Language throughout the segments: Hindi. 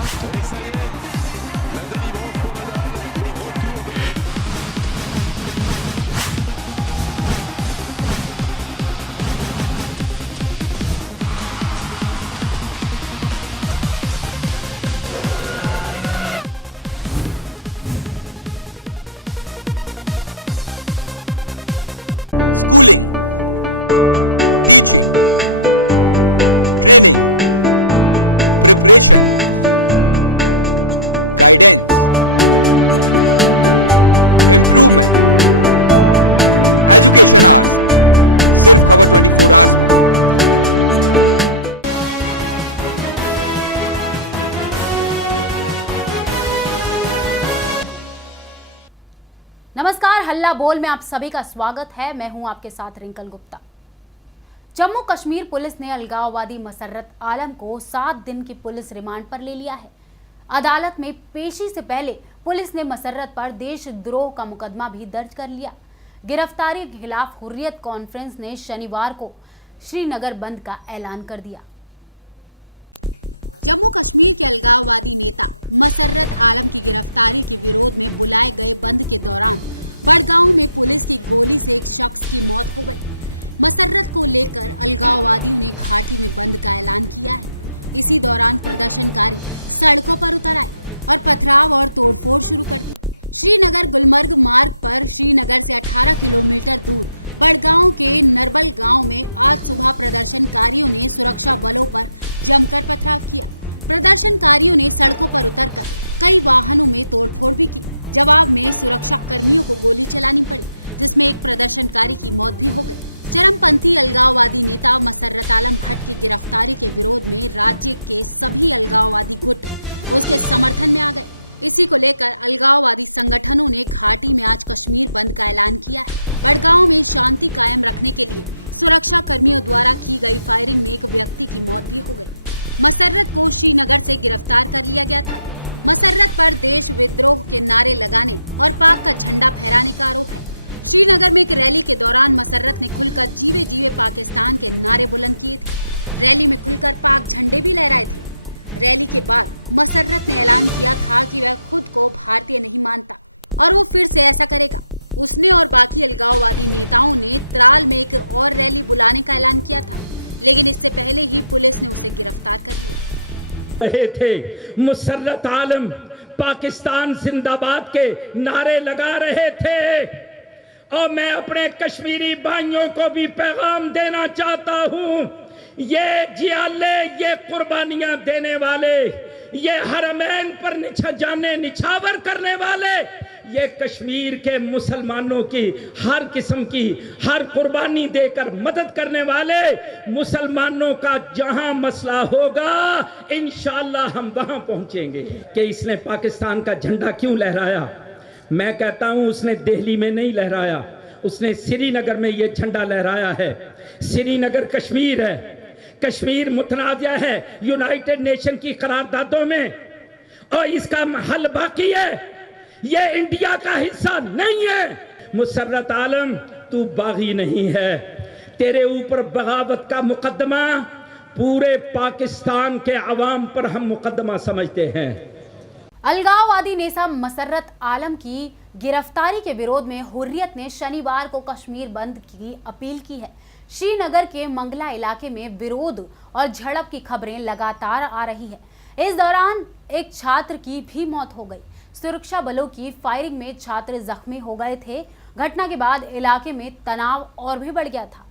Et ça y est, la délivrance pour Nadal, le retour de... नमस्कार, हल्ला बोल में आप सभी का स्वागत है। मैं हूं आपके साथ रिंकल गुप्ता। जम्मू कश्मीर पुलिस ने अलगाववादी मसर्रत आलम को 7 दिन की पुलिस रिमांड पर ले लिया है। अदालत में पेशी से पहले पुलिस ने मसर्रत पर देशद्रोह का मुकदमा भी दर्ज कर लिया। गिरफ्तारी के खिलाफ हुर्रियत कॉन्फ्रेंस ने शनिवार को श्रीनगर बंद का ऐलान कर दिया। रहे थे मुसर्रत आलम पाकिस्तान जिंदाबाद के नारे लगा रहे थे। और मैं अपने कश्मीरी भाइयों को भी पैगाम देना चाहता हूं, ये जियाले, ये कुर्बानियां देने वाले, ये हरमैन पर निछावर करने वाले, ये कश्मीर के मुसलमानों की हर किस्म की हर कुर्बानी देकर मदद करने वाले मुसलमानों का जहां मसला होगा इंशाअल्लाह हम वहां पहुंचेंगे। कि इसने पाकिस्तान का झंडा क्यों लहराया? मैं कहता हूं उसने दिल्ली में नहीं लहराया, उसने श्रीनगर में ये झंडा लहराया है। श्रीनगर कश्मीर है, कश्मीर मुतनाज़ा है यूनाइटेड नेशन की करारदादों में, और इसका हल बाकी है। ये इंडिया का हिस्सा नहीं है। मुसर्रत आलम, तू बागी नहीं है। तेरे ऊपर बगावत का मुकदमा पूरे पाकिस्तान के अवाम पर हम मुकदमा समझते हैं। अलगाववादी नेता मसर्रत आलम की गिरफ्तारी के विरोध में हुर्रियत ने शनिवार को कश्मीर बंद की अपील की है। श्रीनगर के मंगला इलाके में विरोध और झड़प की खबरें लगातार आ रही है। इस दौरान एक छात्र की भी मौत हो गई। सुरक्षा बलों की फायरिंग में छात्र जख्मी हो गए थे। घटना के बाद इलाके में तनाव और भी बढ़ गया था।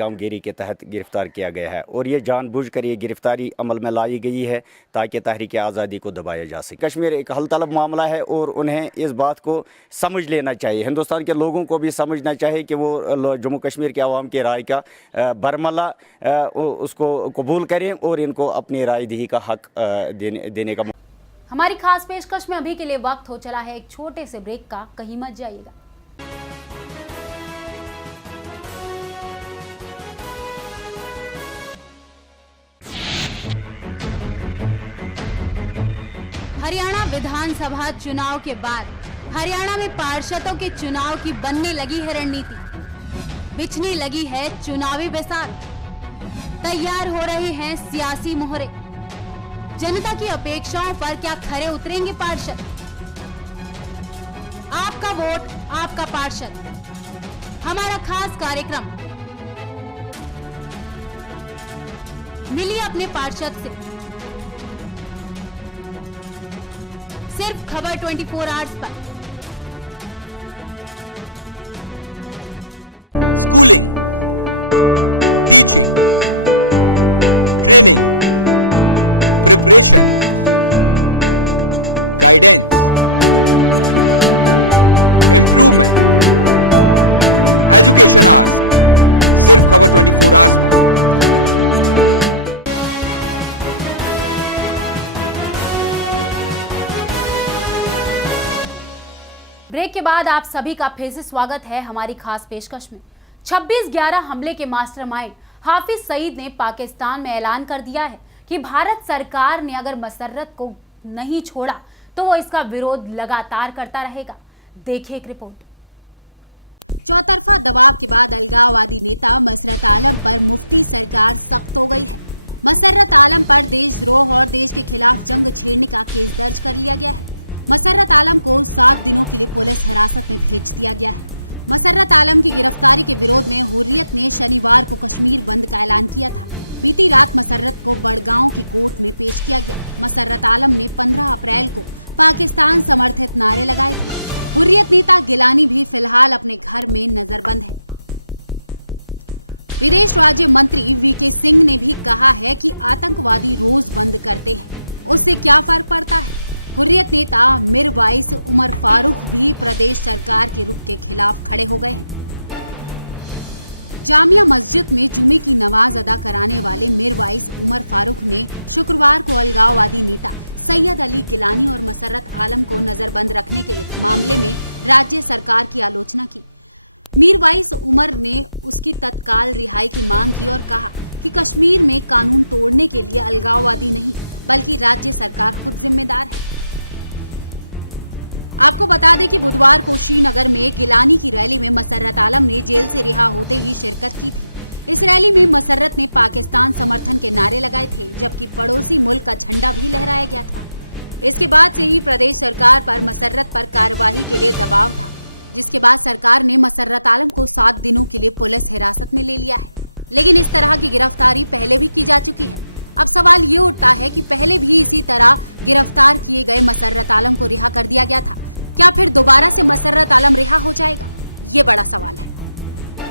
गांवगिरी के तहत गिरफ्तार किया गया है और ये जानबूझकर ये गिरफ्तारी अमल में लाई गई है ताकि तहरीक आज़ादी को दबाया जा सके। कश्मीर एक हल तलब मामला है और उन्हें इस बात को समझ लेना चाहिए, हिंदुस्तान के लोगों को भी समझना चाहिए कि वो जम्मू कश्मीर के अवाम की राय का बरमला उसको कबूल करें और इनको अपनी राय दही का हक देने का। हमारी खास पेशकश में अभी के लिए वक्त हो चला है एक छोटे से ब्रेक का, कहीं मत जाइएगा। हरियाणा विधानसभा चुनाव के बाद हरियाणा में पार्षदों के चुनाव की बनने लगी है रणनीति, बिछने लगी है चुनावी बेसार, तैयार हो रहे हैं सियासी मोहरे। जनता की अपेक्षाओं पर क्या खरे उतरेंगे पार्षद? आपका वोट आपका पार्षद, हमारा खास कार्यक्रम। मिलिए अपने पार्षद से, सिर्फ खबर 24 आवर्स पर। ब्रेक के बाद आप सभी का फिर से स्वागत है हमारी खास पेशकश में। 26/11 हमले के मास्टरमाइंड हाफिज सईद ने पाकिस्तान में ऐलान कर दिया है कि भारत सरकार ने अगर मसर्रत को नहीं छोड़ा तो वो इसका विरोध लगातार करता रहेगा। देखिए एक report.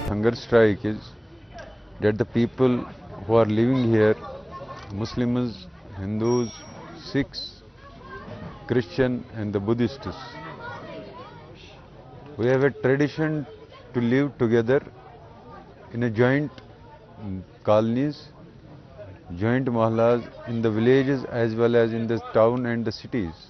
Hunger strike is that the people who are living here, Muslims, Hindus, Sikhs, Christian and the Buddhists, we have a tradition to live together in a joint colonies, joint mahallas in the villages as well as in the town and the cities.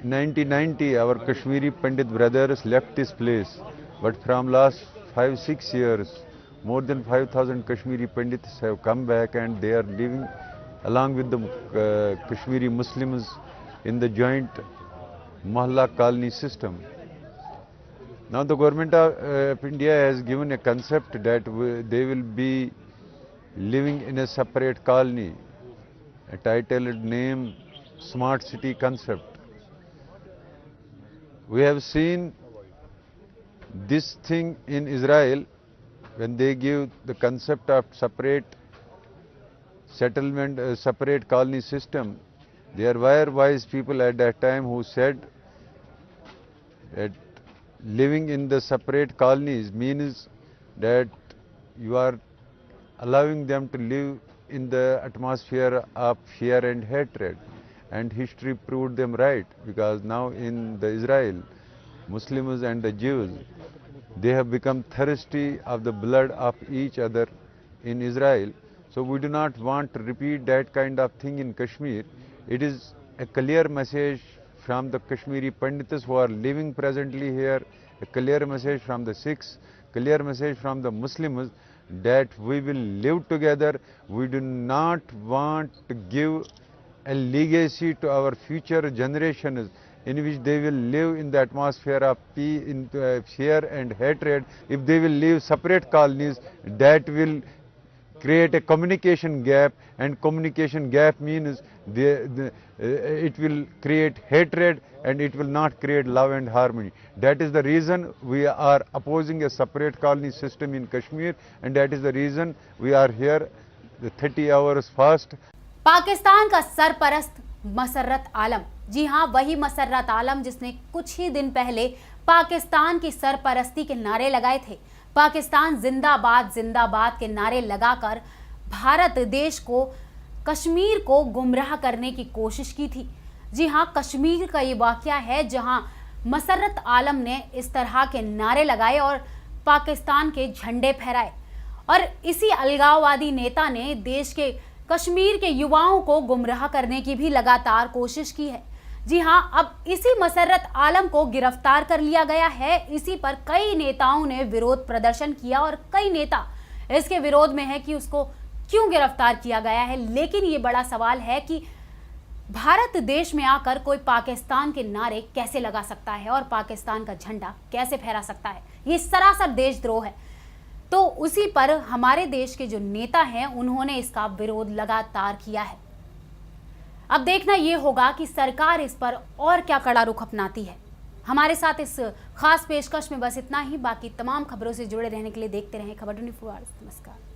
In 1990, our Kashmiri Pandit brothers left this place, but from last 5-6 years, more than 5,000 Kashmiri Pandits have come back and they are living along with the Kashmiri Muslims in the joint Mahalla colony system. Now the government of India has given a concept that they will be living in a separate colony, a titled name Smart City Concept. We have seen this thing in Israel when they give the concept of separate settlement, separate colony system. There were wise people at that time who said that living in the separate colonies means that you are allowing them to live in the atmosphere of fear and hatred, and history proved them right, because now in the Israel, Muslims and the Jews, they have become thirsty of the blood of each other in Israel. So we do not want to repeat that kind of thing in Kashmir. It is a clear message from the Kashmiri Pandits who are living presently here, a clear message from the Sikhs, clear message from the Muslims, that we will live together. We do not want to give a legacy to our future generations in which they will live in the atmosphere of fear and hatred. If they will live separate colonies, that will create a communication gap, and communication gap means it will create hatred, and it will not create love and harmony. That is the reason we are opposing a separate colony system in Kashmir, and that is the reason we are here, the 30 hours fast. Pakistan का सरपरस्त मसर्रत आलम, जी हाँ, वही मसर्रत आलम जिसने कुछ ही दिन पहले पाकिस्तान की सरपरस्ती के नारे लगाए थे। पाकिस्तान जिंदाबाद जिंदाबाद के नारे लगाकर भारत देश को, कश्मीर को गुमराह करने की कोशिश की थी। जी हाँ, कश्मीर का ये वाकया है जहां मसर्रत आलम ने इस तरह के नारे लगाए और पाकिस्तान के झंडे फहराए, और इसी अलगाववादी नेता ने देश के कश्मीर के युवाओं को गुमराह करने की भी लगातार कोशिश की है। जी हाँ, अब इसी मसर्रत आलम को गिरफ्तार कर लिया गया है। इसी पर कई नेताओं ने विरोध प्रदर्शन किया और कई नेता इसके विरोध में है कि उसको क्यों गिरफ्तार किया गया है। लेकिन ये बड़ा सवाल है कि भारत देश में आकर कोई पाकिस्तान के नारे कैसे लगा सकता है और पाकिस्तान का झंडा कैसे फहरा सकता है। ये सरासर देशद्रोह है। तो उसी पर हमारे देश के जो नेता हैं उन्होंने इसका विरोध लगातार किया है। अब देखना यह होगा कि सरकार इस पर और क्या कड़ा रुख अपनाती है। हमारे साथ इस खास पेशकश में बस इतना ही। बाकी तमाम खबरों से जुड़े रहने के लिए देखते रहें खबर 24 आवर्स। नमस्कार।